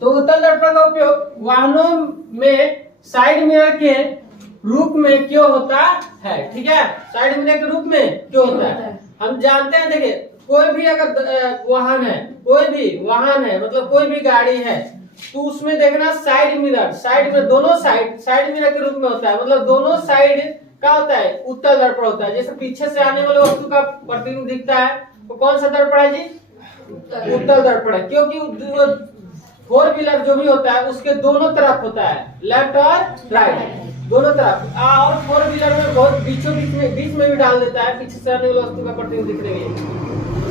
तो उत्तल दर्पण का उपयोग वाहनों में साइड मिरर के रूप में क्यों होता है? ठीक है, साइड मिरर के रूप में क्यों होता है? हम जानते हैं, देखिए कोई भी अगर वाहन है, कोई भी वाहन है मतलब कोई भी गाड़ी है, तो उसमें देखना साइड मिरर दोनों साइड मिरर के रूप में होता है। मतलब दोनों साइड क्या होता है? उत्तल दर्पण होता है। जैसे पीछे से आने वाले वस्तु का प्रतिबिंब दिखता है तो कौन सा दर्पण है जी? उत्तल दर्पण है, क्योंकि फोर व्हीलर जो भी होता है उसके दोनों तरफ होता है, लेफ्ट और राइट दोनों तरफ। और फोर व्हीलर में बहुत बीच में भी डाल देता है पीछे से आने वाले वस्तु का प्रतिबिंब दिखने के लिए।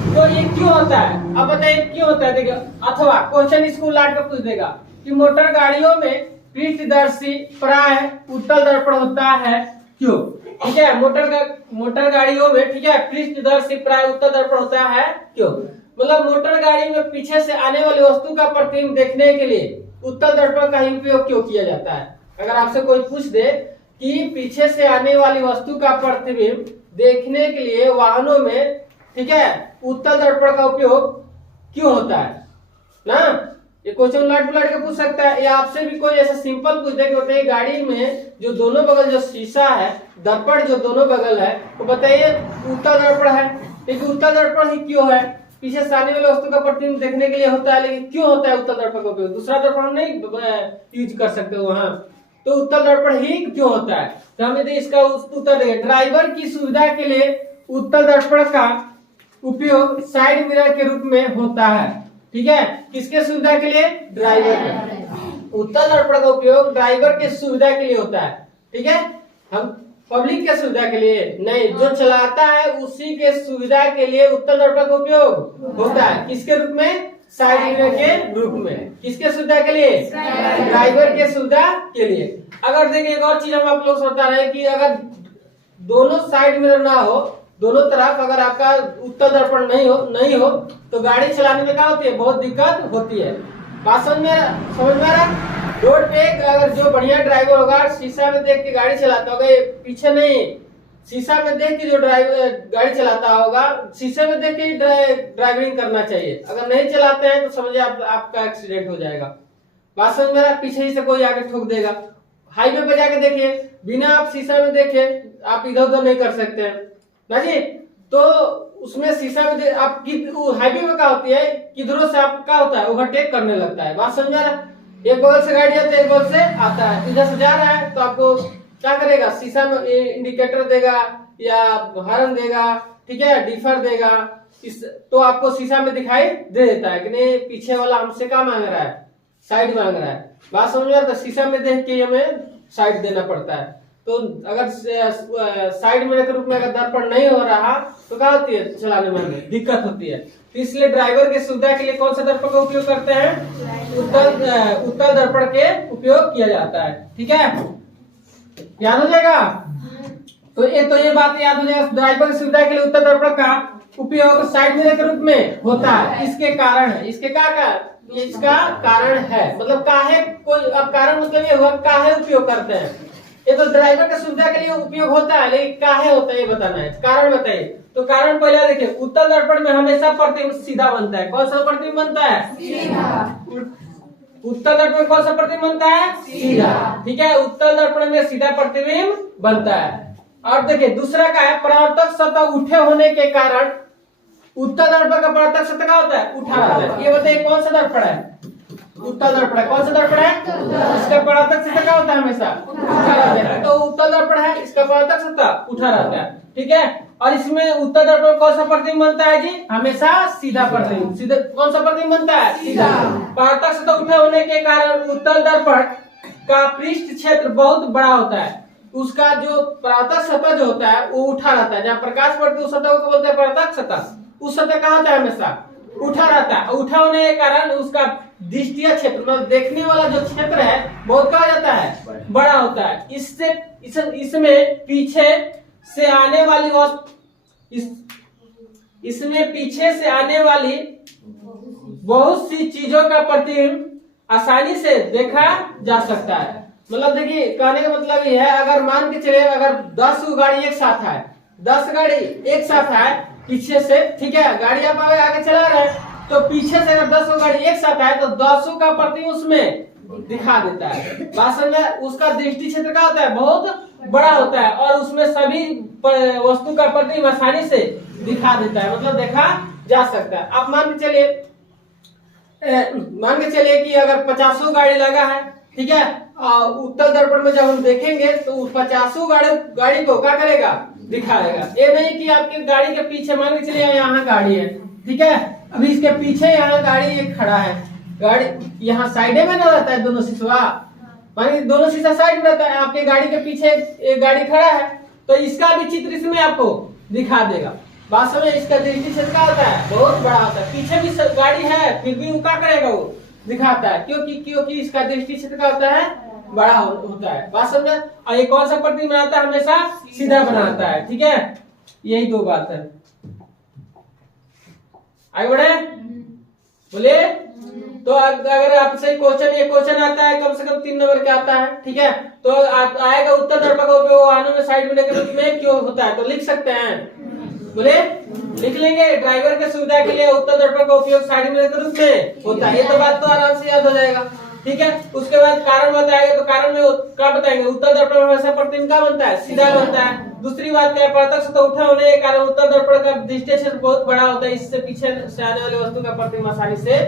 तो ये क्यों होता है? अब बताइए क्यों होता है? देखिए, अथवा क्वेश्चन स्कूल लाट का पूछ देगा कि मोटर गाड़ियों में पृष्ठदर्शी प्राय उत्तल दर्पण होता है क्यों? ठीक है, मोटर गाड़ियों में, ठीक है, पृष्ठदर्शी प्राय उत्तल दर्पण होता है क्यों? मतलब मोटर गाड़ी में पीछे से आने वाली वस्तु का प्रतिबिंब देखने के लिए उत्तल दर्पण का ही उपयोग क्यों किया जाता है? अगर आपसे कोई पूछ दे कि पीछे से आने वाली वस्तु का प्रतिबिंब देखने के लिए वाहनों में, ठीक है, उत्तल दर्पण का उपयोग क्यों होता है ना, ये क्वेश्चन उलट पुलट के पूछ सकता है। या आपसे भी कोई ऐसा सिंपल पूछ दे कि बताइए गाड़ी में जो दोनों बगल जो शीशा है, दर्पण जो दोनों बगल है, तो बताइए उत्तल दर्पण है। लेकिन उत्तल दर्पण ही क्यों है? पीछे से आने वाले वस्तु का प्रतिबिंब देखने के लिए होता है, लेकिन क्यों होता है उत्तल दर्पण का उपयोग? दूसरा दर्पण हम नहीं यूज कर सकते वहां, तो उत्तल दर्पण ही क्यों होता है? तो हमें इसका उत्तर देंगे, ड्राइवर की सुविधा के लिए उत्तल दर्पण का उपयोग साइड मिरर के रूप में होता है। ठीक है, किसके सुविधा के लिए? ड्राइवर के। उत्तल दर्पण का उपयोग ड्राइवर के सुविधा के लिए होता है। ठीक है, हम पब्लिक के सुविधा के लिए नहीं, जो चलाता है उसी के सुविधा के लिए उत्तल दर्पण का उपयोग होता है। किसके रूप में? साइड मिरर के रूप में। किसके सुविधा के लिए? ड्राइवर के सुविधा के लिए। अगर देखिए एक और चीज हम आप लोग से बता रहे हैं कि अगर दोनों साइड मिरर ना हो, दोनों तरफ अगर आपका उत्तल दर्पण नहीं हो तो गाड़ी चलाने में क्या होती है? बहुत दिक्कत होती है। बात समझ में आ रहा? रोड पे अगर जो बढ़िया ड्राइवर होगा शीशा में देख के गाड़ी चलाता होगा, पीछे नहीं, शीशा में देख के जो ड्राइवर गाड़ी चलाता होगा, शीशे में देख के ड्राइविंग करना चाहिए। अगर नहीं चलाते हैं तो समझिए आपका एक्सीडेंट हो जाएगा। बात समझ में आ रहा? पीछे ही से कोई आके ठोक देगा। हाईवे पे जाके देखिए, बिना आप शीशा में देखे आप इधर उधर नहीं कर सकते हैं ना जी। तो उसमें शीशा में आप हाईवे में क्या होती है, किधरों से आप क्या होता है? ओवरटेक करने लगता है। बात समझ आ रहा? एक बगल से गाड़ी आता है, एक बगल से आता है, इधर से जा रहा है तो आपको क्या करेगा? शीशा में इंडिकेटर देगा या हॉर्न देगा, ठीक है, डिफर देगा, तो आपको शीशा में दिखाई दे देता है कि नहीं पीछे वाला हमसे क्या मांग रहा है? साइड मांग रहा है। बात समझ में? तो शीशा में देख के हमें साइड देना पड़ता है। तो अगर साइड मिरर के रूप में अगर दर्पण नहीं हो रहा तो क्या होती है? चलाने में दिक्कत होती है। तो इसलिए ड्राइवर की सुविधा के लिए कौन सा दर्पण का उपयोग करते हैं? उत्तल दर्पण के उपयोग किया जाता है। ठीक है, याद हो जाएगा? तो ये बात याद हो जाएगा। ड्राइवर की सुविधा के लिए उत्तल दर्पण का उपयोग साइड मिरर के रूप में होता है। इसके कारण है, इसका कारण है, मतलब काहे, कोई अब कारण मतलब ये हुआ काहे उपयोग करते हैं। ये तो ड्राइवर की सुविधा के लिए उपयोग होता है, लेकिन काहे होता है ये बताना है। कारण बताइए। तो कारण पहले देखिए, उत्तल दर्पण में हमेशा प्रतिबिंब सीधा बनता है। कौन सा प्रतिबिंब बनता है? सीधा। उत्तल दर्पण में कौन सा प्रतिबिंब बनता है? सीधा। ठीक है, उत्तल दर्पण में सीधा प्रतिबिंब बनता है। और देखिए दूसरा का है, परावर्तक सतह उठे होने के कारण उत्तल दर्पण का परावर्तक सतह क्या होता है? उठा रहता है। ये बताइए कौन सा दर्पण है? उत्तल दर्पण है। कौन सा दर्पण है? इसका परावर्तक सतह क्या होता है? हमेशा उठा रहता है। तो उत्तल दर्पण है, इसका परावर्तक सतह उठा रहता है। ठीक है, और इसमें उत्तल दर्पण कौन सा प्रतिबिंब बनता है जी? हमेशा सीधा प्रतिबिंब। सीधा कौन सा प्रतिबिंब बनता है? सीधा। परावर्तक सतह उठे होने के कारण उत्तल दर्पण का पृष्ठ क्षेत्र बहुत बड़ा होता है। उसका जो परावर्तक सतह जो होता है वो उठा रहता है। जहाँ प्रकाश पड़ती है उस सतह को बोलते हैं परावर्तक सतह। उस सतह कहाँ होता है? हमेशा उठा रहता है। उठा होने के कारण उसका दृष्टीय क्षेत्र, मतलब देखने वाला जो क्षेत्र है बहुत क्या हो जाता है? बड़ा होता है। इसमें पीछे से आने वाली इसमें पीछे से आने वाली बहुत सी चीजों का प्रतिबिंब आसानी से देखा जा सकता है। मतलब देखिए कहने का मतलब ये है, अगर मान के चले अगर 10 गाड़ी एक साथ है, 10 गाड़ी एक साथ है पीछे से, ठीक है, गाड़ी आप आगे चला रहे हैं तो पीछे से अगर 10 गाड़ी एक साथ है तो 10 का प्रतिबिंब उसमें दिखा देता है। बात समझ में? उसका दृष्टि क्षेत्र क्या होता है, बहुत बड़ा होता है और उसमें सभी वस्तु का प्रतिबिंब आसानी से दिखा देता है, मतलब देखा जा सकता है। आप मान के चलिए कि अगर 50 गाड़ी लगा है, ठीक है, उत्तल दर्पण में जब हम देखेंगे तो 50 गाड़ी को क्या करेगा, दिखाएगा। ये नहीं कि आपकी गाड़ी के पीछे मान के चलिए यहाँ गाड़ी है, ठीक है, अभी इसके पीछे यहाँ गाड़ी एक खड़ा है, गाड़ी यहाँ साइडे में ना रहता है दोनों शीशा, मानिए दोनों शीशा साइड में रहता है, आपके गाड़ी के पीछे एक गाड़ी खड़ा है तो इसका भी चित्र इसमें आपको दिखा देगा। बात समझ? इसका दृष्टि क्षेत्र क्या होता है, बहुत बड़ा होता है। पीछे भी गाड़ी है फिर भी वो क्या करेगा, वो दिखाता है, क्योंकि इसका दृष्टि क्षेत्र क्या होता है, बड़ा होता है। बात समझ? और ये कौन सा प्रतिबिंब बनाता है, हमेशा सीधा बनाता है, ठीक है। यही दो बात है। आगे बढ़े, बोले। तो अगर आपसे क्वेश्चन, ये क्वेश्चन आता है कम से कम 3 नंबर का आता है, ठीक है, तो आएगा उत्तर दर्पण का उपयोग वाहनों में साइड मिरर के रूप में क्यों होता है, तो लिख सकते हैं, बोले लिख लेंगे। ड्राइवर के सुविधा के लिए उत्तर दर्पण का उपयोग साइड मिरर के रूप में होता है, ये तो बात तो आराम से याद हो जाएगा, ठीक है। उसके बाद कारण बताएगा, तो कारण में क्या बताएंगे, उत्तर दर्पण में वैसा प्रतिबिंब का बनता है, सीधा बनता है। दूसरी बात क्या है, प्रत्यक्ष तो उठा होने के कारण उत्तर दर्पण का दृष्टि क्षेत्र बहुत बड़ा होता है, इससे पीछे से आने वाली वस्तु का प्रतिबिंब आसानी से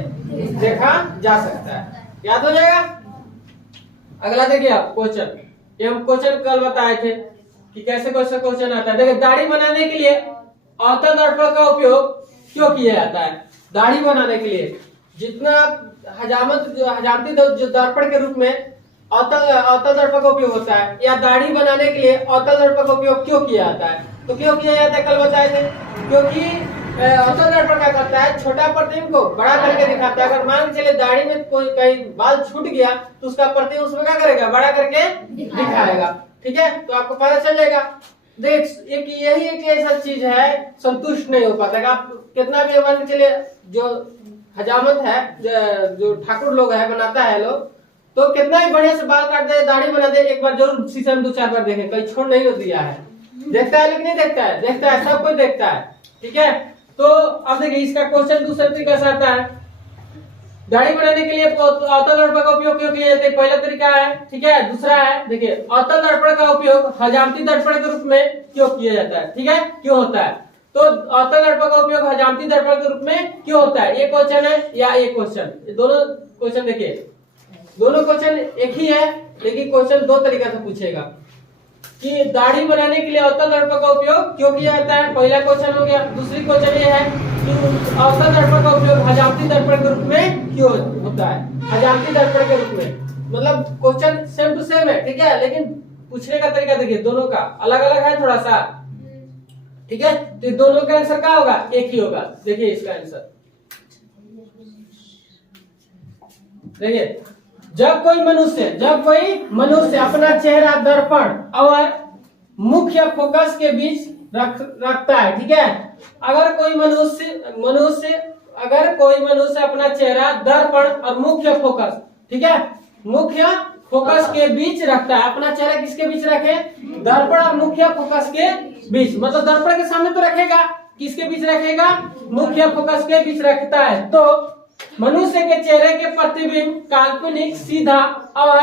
देखा जा सकता है, याद हो जाएगा। अगला देखिए आप क्वेश्चन, ये हम क्वेश्चन कल बताए थे कि कैसे क्वेश्चन आता है। देखिए, दाढ़ी बनाने के लिए अवतल दर्पण का उपयोग क्यों किया जाता है। दाढ़ी बनाने के लिए जितना हजामती दर्पण के रूप में अवतल दर्पण का उपयोग होता है, या दाढ़ी बनाने के लिए अवतल दर्पण का उपयोग क्यों किया जाता है, तो क्यों किया जाता है, कल बताए थे। क्योंकि अवतल दर्पण क्या करता है, छोटा प्रतिबिंब को बड़ा करके दिखाता है। अगर मान के चले दाढ़ी में कोई कहीं बाल छूट गया तो उसका प्रतिबिंब उसमें क्या करेगा, बड़ा करके दिखाएगा, ठीक है, तो आपको पता चल जाएगा। देख, यही एक ऐसा चीज है, संतुष्ट नहीं हो पाता। आप कितना भी मान के चलिए, जो हजामत है, जो ठाकुर लोग है, बनाता है लोग, तो कितना ही बढ़िया से बाल काट दे, दाढ़ी बना दे, एक बार जरूर शीशे में 2-4 बार देखे, कहीं छोड़ नहीं दिया है, देखता है लेकिन नहीं देखता है, देखता है, सब कोई देखता है, ठीक है। तो अब देखिए, इसका क्वेश्चन दूसरे तरीके से आता है, दाढ़ी बनाने के लिए अवतल दर्पण का उपयोग क्यों किया जाता है, पहला तरीका है, ठीक है। दूसरा है, देखिए, अवतल दर्पण का उपयोग हजामती दर्पण के रूप में क्यों किया जाता है, ठीक है, क्यों होता है। तो अवतल दर्पण का उपयोग हजामती दर्पण के रूप में क्यों होता है, ये क्वेश्चन है या ये क्वेश्चन, दोनों क्वेश्चन देखिए, दोनों क्वेश्चन एक ही है लेकिन क्वेश्चन दो तरीके से पूछेगा कि दाढ़ी बनाने के लिए अवतल दर्पण का उपयोग क्यों किया जाता है, पहला क्वेश्चन हो गया। दूसरी क्वेश्चन ये है कि अवतल दर्पण का उपयोग हजामती दर्पण के रूप में क्यों होता है, हजामती दर्पण के रूप में, मतलब क्वेश्चन सेम टू सेम है, ठीक है, लेकिन पूछने का तरीका देखिए, दोनों का अलग अलग है थोड़ा सा, ठीक है। तो दोनों का आंसर क्या होगा, एक ही होगा। देखिए इसका आंसर, देखिए, जब कोई मनुष्य अपना चेहरा दर्पण और मुख्य फोकस के बीच रखता है, ठीक है। अगर कोई मनुष्य अपना चेहरा दर्पण और मुख्य फोकस, ठीक है, मुख्य फोकस के बीच रखता है, अपना चेहरा किसके बीच रखे, दर्पण और मुख्य फोकस के बीच, मतलब दर्पण के सामने तो रखेगा, किसके बीच रखेगा, मुख्य फोकस के बीच रखता है, तो मनुष्य के चेहरे के प्रतिबिंब काल्पनिक, सीधा और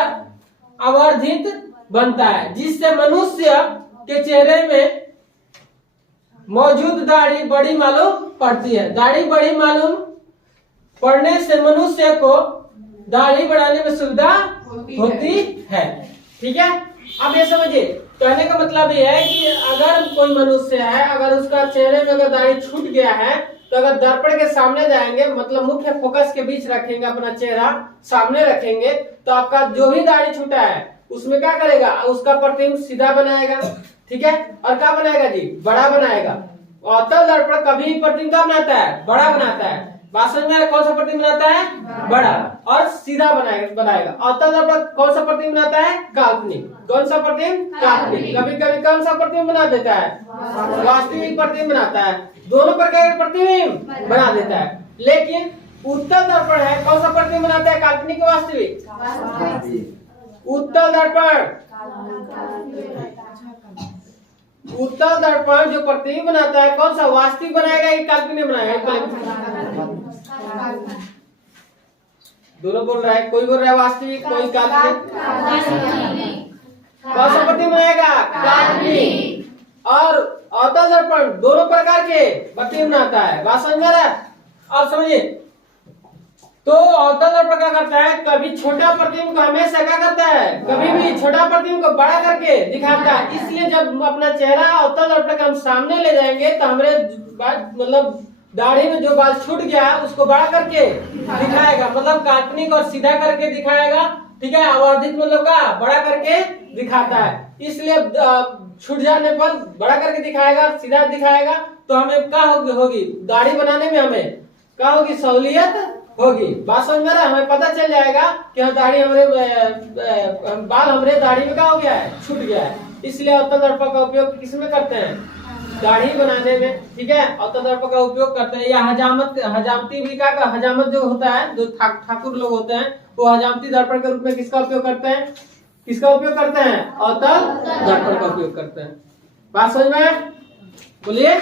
आवर्धित बनता है, जिससे मनुष्य के चेहरे में मौजूद दाढ़ी बड़ी मालूम पड़ती है। दाढ़ी बड़ी मालूम पड़ने से मनुष्य को दाढ़ी बढ़ाने में सुविधा होती है, ठीक है। अब ये समझिए, कहने का मतलब ये है कि अगर कोई मनुष्य है, अगर उसका चेहरे में अगर दाढ़ी छूट गया है, तो अगर दर्पण के सामने जाएंगे, मतलब मुख्य फोकस के बीच रखेंगे, अपना चेहरा सामने रखेंगे, तो आपका जो भी दाढ़ी छूटा है उसमें क्या करेगा, उसका प्रतिबिंब सीधा बनाएगा, ठीक है, और क्या बनाएगा जी, बड़ा बनाएगा। अवतल दर्पण कभी प्रतिबिंब क्या बनाता है, बड़ा बनाता है। बात समझ में, कौन सा प्रतिबिंब बनाता है, बड़ा और सीधा बनाएगा। अवतल दर्पण कौन सा प्रतिबिंब बनाता है, काल्पनिक। कौन सा प्रतिबिंब, काल्पनिक। कभी कभी कौन सा प्रतिबिंब बना देता है, वास्तविक प्रतिबिंब बनाता है। दोनों प्रकार के प्रतिबिंब बना देता है, लेकिन उत्तल दर्पण है, कौन सा प्रतिबिंब बनाता है, काल्पनिक या वास्तविक। उत्तल दर्पण जो प्रतिबिंब बनाता है, कौन सा, वास्तविक बनाएगा या काल्पनिक बनाएगा, दोनों बोल रहा है, कोई बोल रहा है वास्तविक, कोई काल्पनिक। कौन सा प्रतिबिंब आएगा? काल्पनिक। और अवतल दर्पण दोनों प्रकार के प्रतिबिंब आता है। बात समझ में आ रहा है? अब समझिए, तो अवतल दर्पण क्या करता है, कभी छोटा प्रतिबिंब को हमेशा क्या करता है, कभी भी छोटा प्रतिबिंब को बड़ा करके दिखाता है। इसलिए जब अपना चेहरा अवतल दर्पण के हम सामने ले जाएंगे तो हमारे मतलब दाढ़ी में जो बाल छूट गया उसको बड़ा करके दिखाएगा, मतलब काल्पनिक और सीधा करके दिखाएगा। ठीक है, आवर्धित मतलब का बड़ा करके दिखाता है। इसलिए छूट जाने पर बड़ा करके दिखाएगा, सीधा दिखाएगा, तो हमें क्या होगी, दाढ़ी बनाने में हमें क्या होगी, सहूलियत होगी। बात समझ में आ रहा है? हमें पता चल जाएगा कि दाढ़ी हमरे बाल हमरे दाढ़ी में क्या हो गया है, छूट गया है। इसलिए अवतल दर्पण का उपयोग किस में करते हैं, दाढ़ी बनाने में। ठीक है, अवतल दर्पण का उपयोग करते हैं। या हजामती भी का हजामत जो होता है, जो ठाकुर लोग होते हैं, वो हजामती दर्पण के रूप में किसका उपयोग करते हैं, किसका उपयोग करते हैं, अवतल दर्पण का उपयोग करते हैं। बात समझ में? बोलिए।